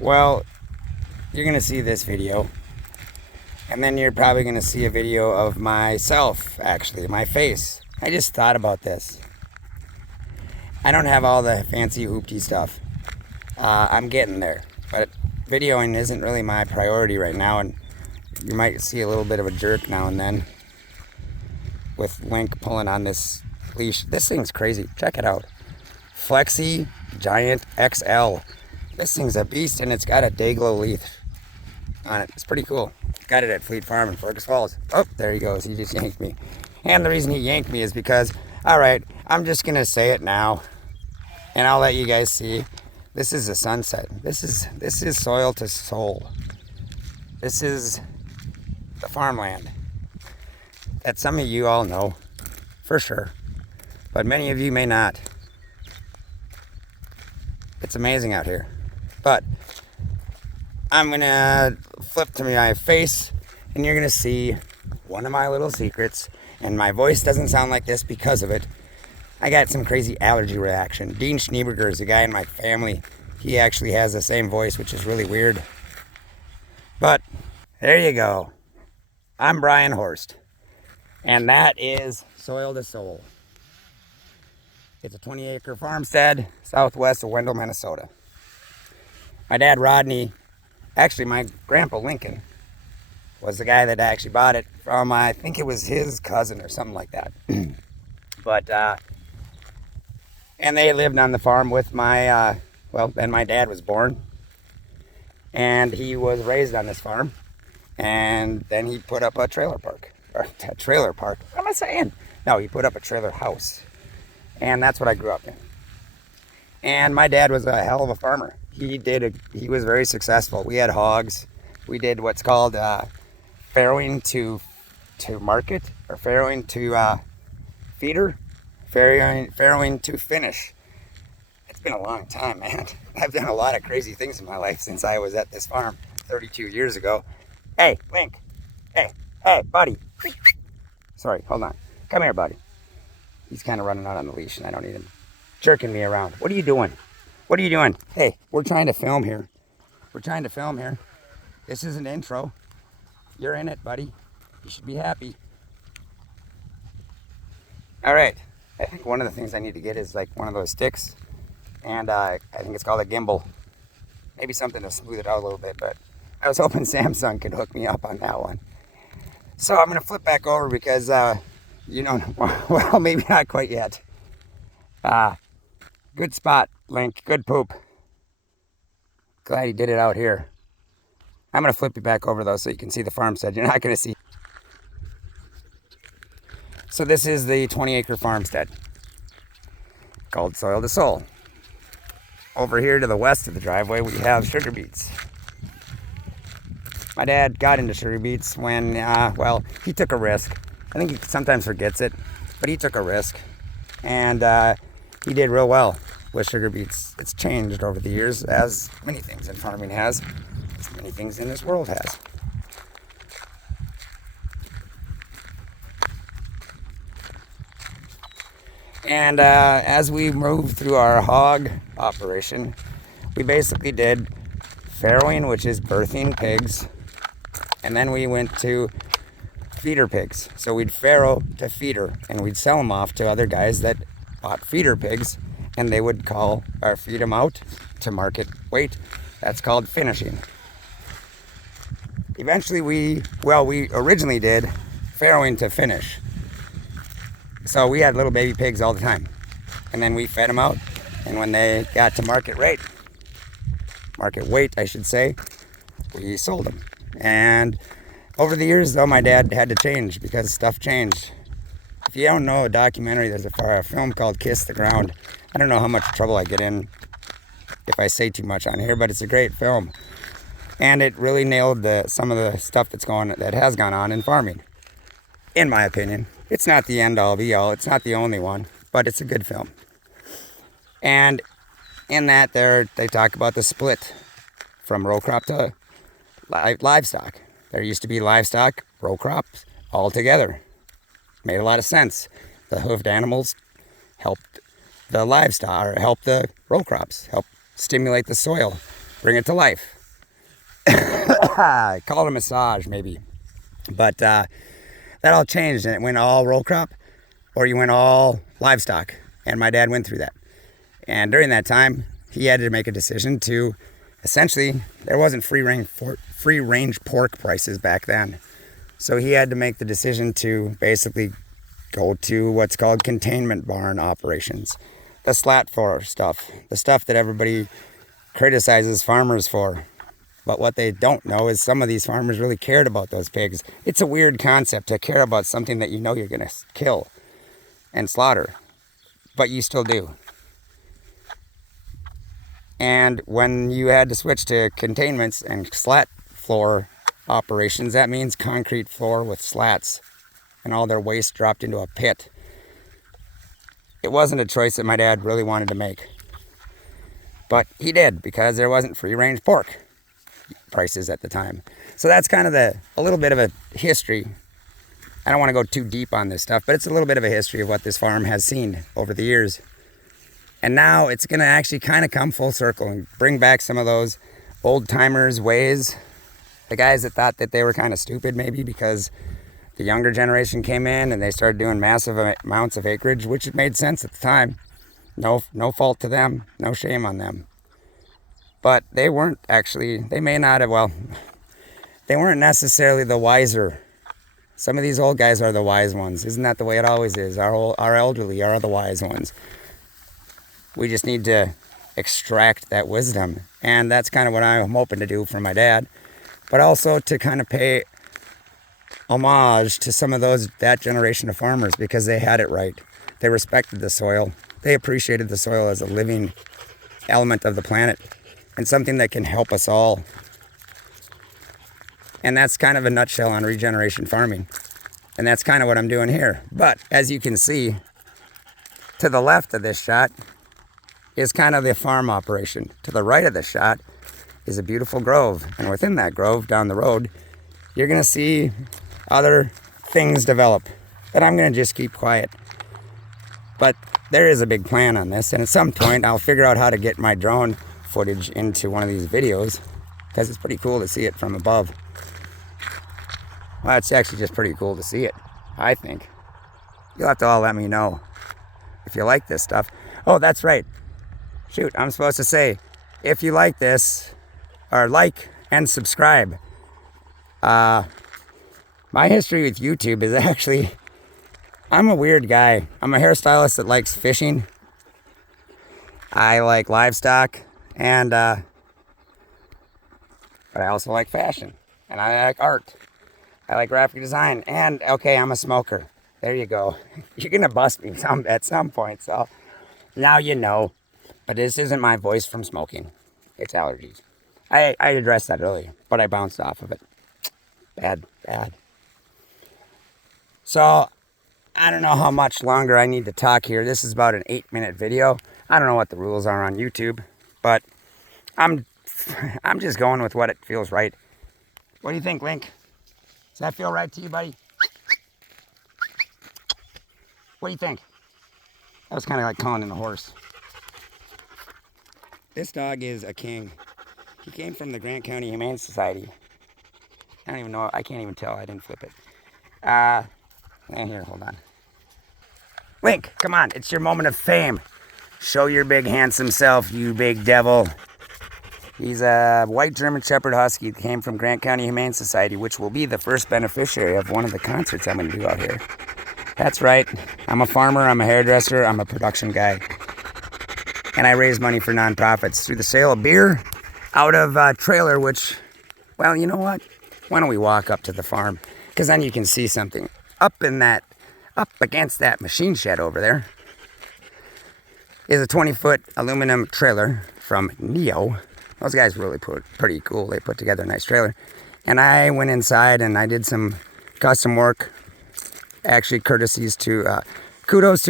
Well, you're going to see this video, and then you're probably going to see a video of myself, actually, my face. I just thought about this. I don't have all the fancy hoopty stuff. I'm getting there, but videoing isn't really my priority right now, and you might see a little bit of a jerk now and then with Link pulling on this leash. This thing's crazy. Check it out. Flexi Giant XL. This thing's a beast, and it's got a Dayglow leaf on it. It's pretty cool. Got it at Fleet Farm in Fergus Falls. Oh, there he goes. He just yanked me. And the reason he yanked me is because, all right, I'm just going to say it now, and I'll let you guys see. This is a sunset. This is soil to soul. This is the farmland that some of you all know for sure, but many of you may not. It's amazing out here. But I'm gonna flip to my face, and you're gonna see one of my little secrets. And my voice doesn't sound like this because of it. I got some crazy allergy reaction. Dean Schneeberger is a guy in my family. He actually has the same voice, which is really weird. But there you go. I'm Brian Horst, and that is Soil to Soul. It's a 20-acre farmstead southwest of Wendell, Minnesota. My dad, Rodney, actually my grandpa, Lincoln, was the guy that actually bought it from, I think it was his cousin or something like that. But, and they lived on the farm with my, then my dad was born. And he was raised on this farm. And then he put up a trailer park. Or a trailer park. What am I saying? No, he put up a trailer house. And that's what I grew up in. And my dad was a hell of a farmer. He was very successful. We had hogs. We did what's called farrowing to market, or farrowing to feeder, farrowing to finish. It's been a long time, man. I've done a lot of crazy things in my life since I was at this farm 32 years ago. Hey, Link. Hey, buddy. Sorry, hold on. Come here, buddy. He's kind of running out on the leash, and I don't need him jerking me around. What are you doing? What are you doing? Hey, we're trying to film here. This is an intro. You're in it, buddy. You should be happy. All right. I think one of the things I need to get is like one of those sticks. And I think it's called a gimbal. Maybe something to smooth it out a little bit, but I was hoping Samsung could hook me up on that one. So I'm going to flip back over because, well, maybe not quite yet. Good spot, Link. Good poop. Glad he did it out here. I'm going to flip you back over, though, so you can see the farmstead. You're not going to see. So this is the 20-acre farmstead called Soil to Soul. Over here to the west of the driveway, we have sugar beets. My dad got into sugar beets when, he took a risk. I think he sometimes forgets it, but he took a risk. And he did real well with sugar beets. It's changed over the years, as many things in farming has, as many things in this world has. And as we moved through our hog operation, we basically did farrowing, which is birthing pigs, and then we went to feeder pigs. So we'd farrow to feeder, and we'd sell them off to other guys that bought feeder pigs, and they would call or feed them out to market weight. That's called finishing. Eventually we originally did farrowing to finish. So we had little baby pigs all the time, and then we fed them out, and when they got to market weight, I should say, we sold them. And over the years, though, my dad had to change because stuff changed. If you don't know a documentary, there's a film called Kiss the Ground. I don't know how much trouble I get in if I say too much on here, but it's a great film. And it really nailed some of the stuff that has gone on in farming, in my opinion. It's not the end-all, be-all. It's not the only one, but it's a good film. And in that, they talk about the split from row crop to livestock. There used to be livestock, row crops, all together. Made a lot of sense. The hoofed animals helped the livestock, or helped the row crops, helped stimulate the soil. bring it to life. I call it a massage, maybe. But that all changed, and it went all row crop, or you went all livestock. And my dad went through that. And during that time, he had to make a decision to, essentially, there wasn't free range pork prices back then. So he had to make the decision to basically go to what's called containment barn operations. The slat floor stuff, the stuff that everybody criticizes farmers for. But what they don't know is some of these farmers really cared about those pigs. It's a weird concept to care about something that you know you're going to kill and slaughter, but you still do. And when you had to switch to containments and slat floor operations, that means concrete floor with slats and all their waste dropped into a pit. It wasn't a choice that my dad really wanted to make, but he did, because there wasn't free range pork prices at the time. So that's kind of a little bit of a history. I don't want to go too deep on this stuff, but it's a little bit of a history of what this farm has seen over the years. And now it's going to actually kind of come full circle and bring back some of those old timers ways. The guys that thought that they were kind of stupid, maybe because the younger generation came in and they started doing massive amounts of acreage, which made sense at the time. No fault to them, no shame on them. But they weren't actually, they may not have, well, they weren't necessarily the wiser. Some of these old guys are the wise ones. Isn't that the way it always is? Our elderly are the wise ones. We just need to extract that wisdom. And that's kind of what I'm hoping to do for my dad. But also to kind of pay homage to some of that generation of farmers, because they had it right. They respected the soil. They appreciated the soil as a living element of the planet and something that can help us all. And that's kind of a nutshell on regeneration farming. And that's kind of what I'm doing here. But as you can see, to the left of this shot is kind of the farm operation. To the right of the shot is a beautiful grove. And within that grove, down the road, you're going to see other things develop. But I'm going to just keep quiet. But there is a big plan on this. And at some point, I'll figure out how to get my drone footage into one of these videos, because it's pretty cool to see it from above. Well, it's actually just pretty cool to see it, I think. You'll have to all let me know if you like this stuff. Oh, that's right. Shoot, I'm supposed to say, if you like this, or like and subscribe. My history with YouTube is actually, I'm a weird guy. I'm a hairstylist that likes fishing. I like livestock, and but I also like fashion, and I like art. I like graphic design, and okay, I'm a smoker. There you go. You're gonna bust me at some point, so now you know. But this isn't my voice from smoking. It's allergies. I addressed that earlier, but I bounced off of it. Bad. So, I don't know how much longer I need to talk here. This is about an 8-minute video. I don't know what the rules are on YouTube, but I'm just going with what it feels right. What do you think, Link? Does that feel right to you, buddy? What do you think? That was kind of like calling in a horse. This dog is a king. He came from the Grant County Humane Society. I don't even know. I can't even tell. I didn't flip it. Here, hold on. Link, come on. It's your moment of fame. Show your big handsome self, you big devil. He's a white German Shepherd Husky that came from Grant County Humane Society, which will be the first beneficiary of one of the concerts I'm going to do out here. That's right. I'm a farmer. I'm a hairdresser. I'm a production guy. And I raise money for nonprofits through the sale of beer out of a trailer, which, well, you know what? Why don't we walk up to the farm? Because then you can see something. Up against that machine shed over there is a 20-foot aluminum trailer from Neo. Those guys really pretty cool. They put together a nice trailer. And I went inside and I did some custom work. Actually, kudos to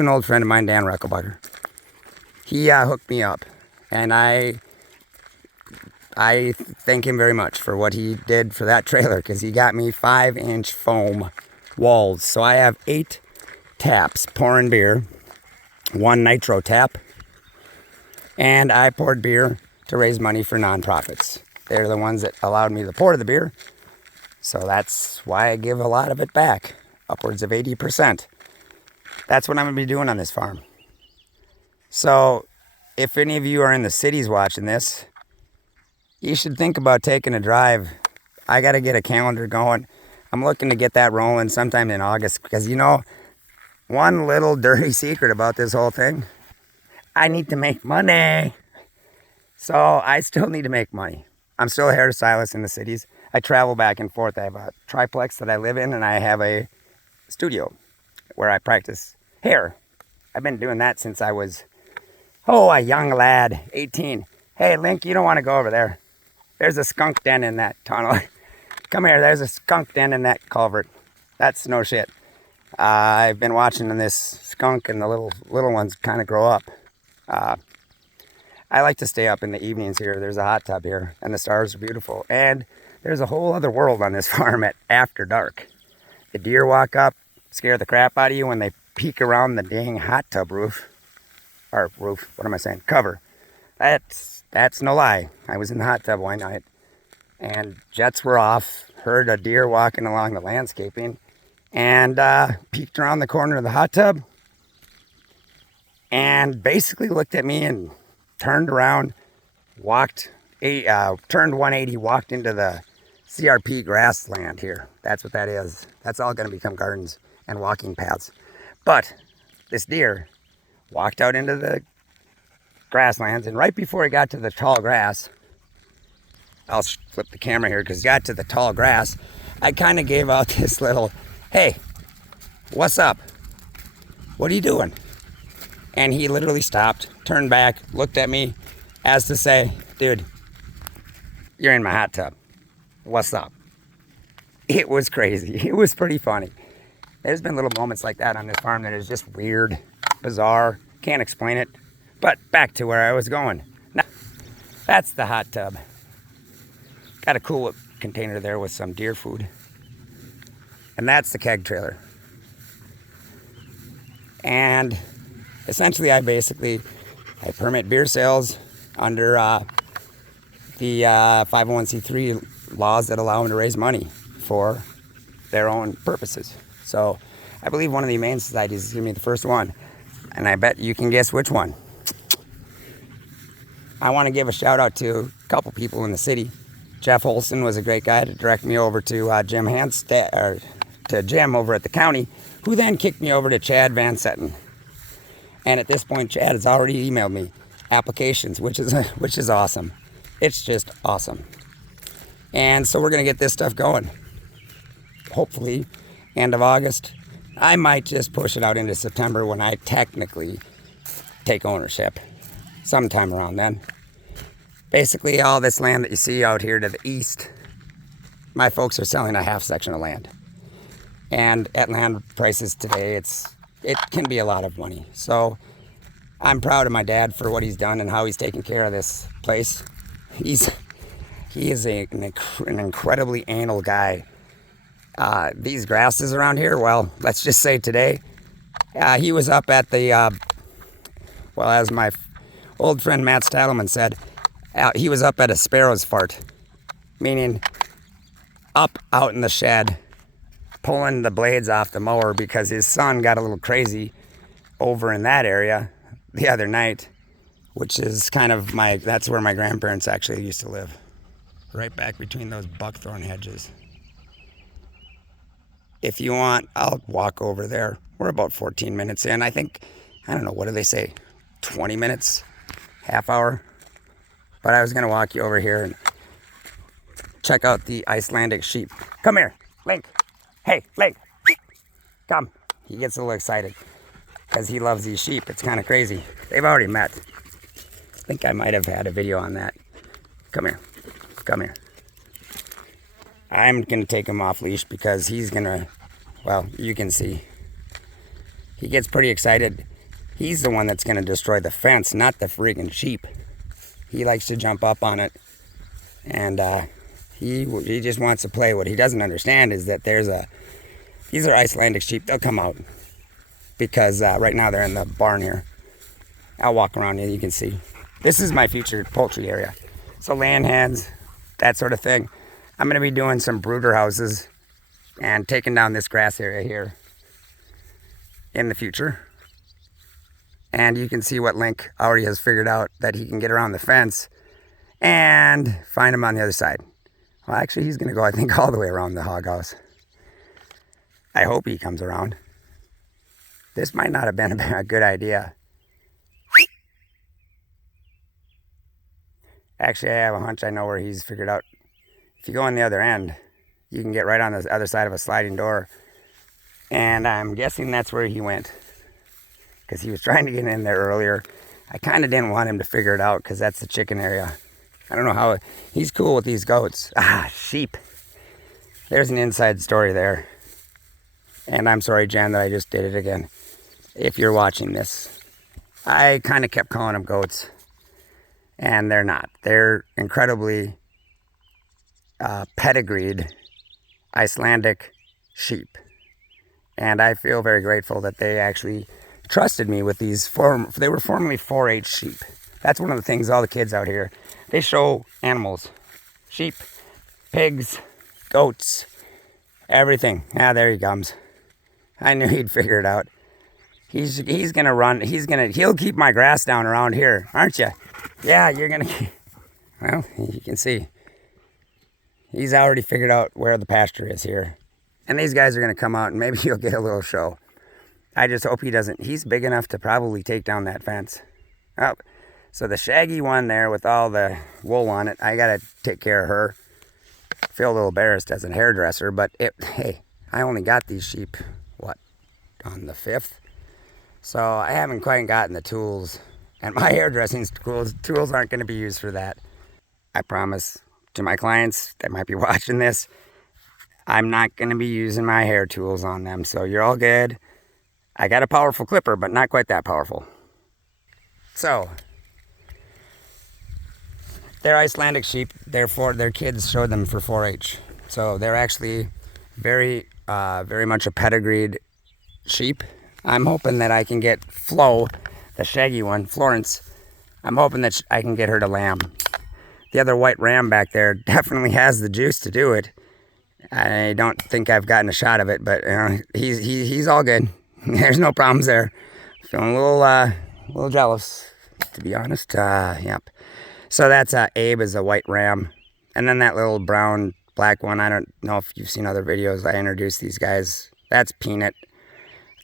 an old friend of mine, Dan Reckelbucker. He hooked me up, and I thank him very much for what he did for that trailer, because he got me 5-inch foam walls. So I have 8 taps pouring beer, 1 nitro tap, and I poured beer to raise money for nonprofits. They're the ones that allowed me to pour the beer. So that's why I give a lot of it back, upwards of 80%. That's what I'm going to be doing on this farm. So if any of you are in the cities watching this, you should think about taking a drive. I got to get a calendar going. I'm looking to get that rolling sometime in August because, one little dirty secret about this whole thing, I need to make money. So I still need to make money. I'm still a hairstylist in the cities. I travel back and forth. I have a triplex that I live in, and I have a studio where I practice hair. I've been doing that since I was, a young lad, 18. Hey, Link, you don't want to go over there. There's a skunk den in that tunnel. Come here, there's a skunk den in that culvert. That's no shit. I've been watching this skunk and the little ones kind of grow up. I like to stay up in the evenings here. There's a hot tub here, and the stars are beautiful. And there's a whole other world on this farm at after dark. The deer walk up, scare the crap out of you when they peek around the dang hot tub roof. Or roof, what am I saying? Cover. That's no lie. I was in the hot tub one night, and jets were off. Heard a deer walking along the landscaping, and peeked around the corner of the hot tub, and basically looked at me and turned around, turned 180, walked into the CRP grassland here. That's what that is. That's all going to become gardens and walking paths. But this deer walked out into the grasslands, and right before he got to the tall grass, I'll flip the camera here because he got to the tall grass, I kind of gave out this little, hey, what's up? What are you doing? And he literally stopped, turned back, looked at me as to say, dude, you're in my hot tub. What's up? It was crazy. It was pretty funny. There's been little moments like that on this farm that is just weird, bizarre, can't explain it. But back to where I was going. Now, that's the hot tub. Got a cool container there with some deer food. And that's the keg trailer. And essentially, I permit beer sales under the 501c3 laws that allow them to raise money for their own purposes. So I believe one of the humane societies is going to be the first one. And I bet you can guess which one. I want to give a shout out to a couple people in the city. Jeff Olson was a great guy to direct me over to Jim over at the county, who then kicked me over to Chad Van Setten. And at this point, Chad has already emailed me applications, which is awesome. It's just awesome. And so we're going to get this stuff going. Hopefully, end of August. I might just push it out into September when I technically take ownership. Sometime around then. Basically, all this land that you see out here to the east, my folks are selling a half section of land. And at land prices today, it can be a lot of money. So I'm proud of my dad for what he's done and how he's taken care of this place. He is an incredibly anal guy. These grasses around here, well, let's just say today, he was up at the, as my old friend Matt Stadelman said, he was up at a sparrow's fart, meaning up out in the shed, pulling the blades off the mower because his son got a little crazy over in that area the other night, which is that's where my grandparents actually used to live, right back between those buckthorn hedges. If you want, I'll walk over there. We're about 14 minutes in. I don't know, what do they say? 20 minutes? Half hour? But I was going to walk you over here and check out the Icelandic sheep. Come here, Link. Hey, Link. Come. He gets a little excited because he loves these sheep. It's kind of crazy. They've already met. I think I might have had a video on that. Come here. Come here. I'm going to take him off leash because he's going to, you can see. He gets pretty excited. He's the one that's going to destroy the fence, not the friggin' sheep. He likes to jump up on it. And he just wants to play. What he doesn't understand is that these are Icelandic sheep. They'll come out. Because right now they're in the barn here. I'll walk around and you can see. This is my future poultry area. So laying hens, that sort of thing. I'm going to be doing some brooder houses and taking down this grass area here in the future. And you can see what Link already has figured out, that he can get around the fence and find him on the other side. Well, actually, he's going to go, I think, all the way around the hog house. I hope he comes around. This might not have been a good idea. Actually, I have a hunch I know where he's figured out. If you go on the other end, you can get right on the other side of a sliding door. And I'm guessing that's where he went, because he was trying to get in there earlier. I kind of didn't want him to figure it out, because that's the chicken area. I don't know how. He's cool with these goats. Sheep. There's an inside story there. And I'm sorry, Jan, that I just did it again. If you're watching this, I kind of kept calling them goats. And they're not. They're incredibly pedigreed Icelandic sheep. And I feel very grateful that they actually trusted me with these. They were formerly 4-H sheep. That's one of the things all the kids out here, they show animals. Sheep, pigs, goats, everything. There he comes. I knew he'd figure it out. He's gonna run. He'll keep my grass down around here, aren't you? Yeah, you're gonna. Well, you can see. He's already figured out where the pasture is here. And these guys are gonna come out and maybe you'll get a little show. I just hope he doesn't. He's big enough to probably take down that fence. Oh, so the shaggy one there with all the wool on it, I gotta take care of her. Feel a little embarrassed as a hairdresser, but hey, I only got these sheep, on the 5th? So I haven't quite gotten the tools, and my hairdressing tools aren't going to be used for that. I promise to my clients that might be watching this, I'm not going to be using my hair tools on them, so you're all good. I got a powerful clipper, but not quite that powerful. So, they're Icelandic sheep, therefore their kids showed them for 4-H. So they're actually very much a pedigreed sheep. I'm hoping that I can get Flo, the shaggy one, Florence. I'm hoping that I can get her to lamb. The other white ram back there definitely has the juice to do it. I don't think I've gotten a shot of it, but he's all good. There's no problems there. Feeling a little jealous, to be honest. Yep. So that's Abe is a white ram, and then that little brown black one. I don't know if you've seen other videos. I introduced these guys. That's Peanut.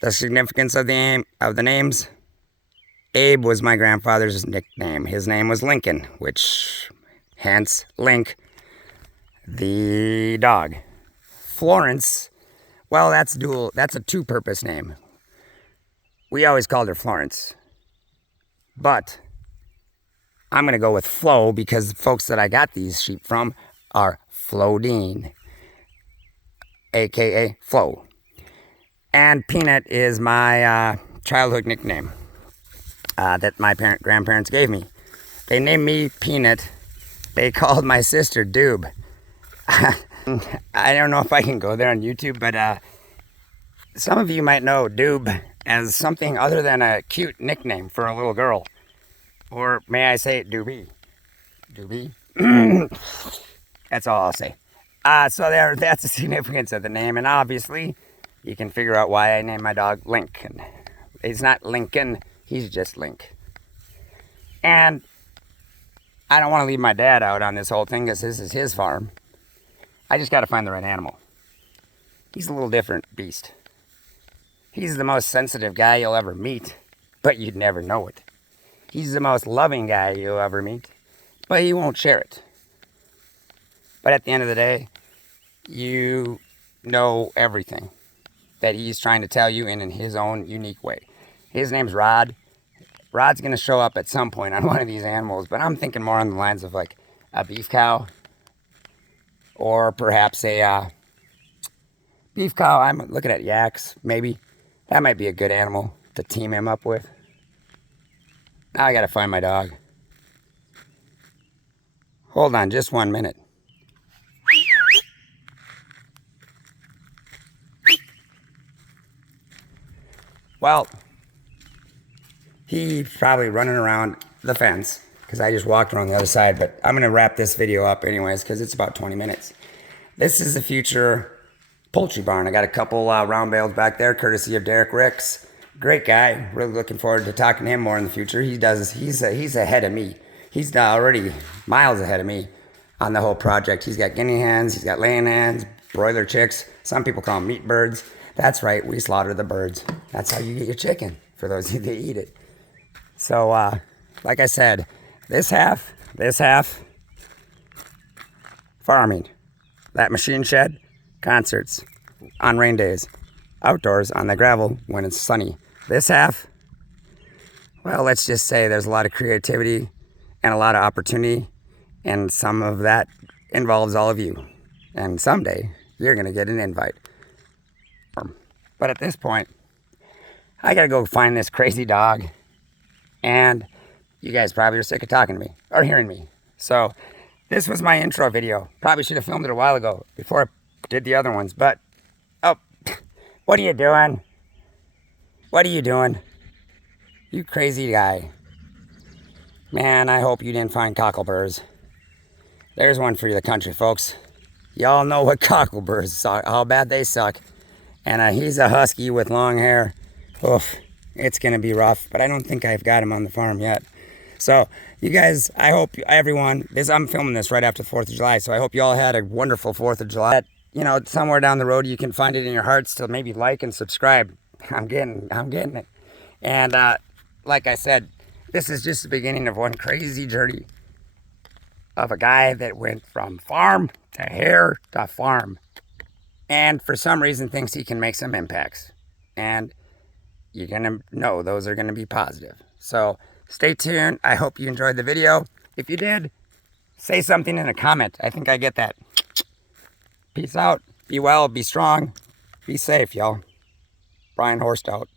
The significance of the names. Abe was my grandfather's nickname. His name was Lincoln, which hence Link, the dog. Florence, well, that's dual. That's a two-purpose name. We always called her Florence, but I'm gonna go with Flo because the folks that I got these sheep from are Flodine, aka Flo. And Peanut is my childhood nickname that my grandparents gave me. They named me Peanut. They called my sister Doob. I don't know if I can go there on YouTube, but some of you might know Doob as something other than a cute nickname for a little girl. Or may I say it, Doobie? Doobie? That's all I'll say. So that's the significance of the name, and obviously you can figure out why I named my dog Lincoln. He's not Lincoln, he's just Link. And I don't want to leave my dad out on this whole thing because this is his farm. I just got to find the right animal. He's a little different beast. He's the most sensitive guy you'll ever meet, but you'd never know it. He's the most loving guy you'll ever meet, but he won't share it. But at the end of the day, you know everything that he's trying to tell you in his own unique way. His name's Rod. Rod's going to show up at some point on one of these animals, but I'm thinking more on the lines of like a beef cow or perhaps a beef cow. I'm looking at yaks, maybe. That might be a good animal to team him up with. Now I got to find my dog. Hold on just 1 minute. Well, he's probably running around the fence because I just walked around the other side, but I'm going to wrap this video up anyways because it's about 20 minutes. This is the future poultry barn. I got a couple round bales back there, courtesy of Derek Ricks. Great guy. Really looking forward to talking to him more in the future. He's ahead of me. He's already miles ahead of me on the whole project. He's got guinea hens, he's got laying hens, broiler chicks. Some people call them meat birds. That's right, we slaughter the birds. That's how you get your chicken, for those of you that eat it. So, like I said, this half, farming. That machine shed, concerts on rain days, outdoors on the gravel when it's sunny. This half, well, let's just say there's a lot of creativity and a lot of opportunity, and some of that involves all of you. And someday, you're going to get an invite. But at this point, I got to go find this crazy dog, and you guys probably are sick of talking to me, or hearing me. So, this was my intro video. Probably should have filmed it a while ago, before I did the other ones, but, oh, what are you doing? What are you doing? You crazy guy. Man, I hope you didn't find cockleburs. There's one for the country, folks. Y'all know what cockleburs suck, how bad they suck. And he's a husky with long hair. Oof, it's going to be rough, but I don't think I've got him on the farm yet. So, you guys, I hope everyone, I'm filming this right after the 4th of July, so I hope you all had a wonderful 4th of July. You know, somewhere down the road, you can find it in your hearts to maybe like and subscribe. I'm getting it. And like I said, this is just the beginning of one crazy journey of a guy that went from farm to hair to farm. And for some reason thinks he can make some impacts. And you're going to know those are going to be positive. So stay tuned. I hope you enjoyed the video. If you did, say something in a comment. I think I get that. Peace out. Be well. Be strong. Be safe, y'all. Brian Horst out.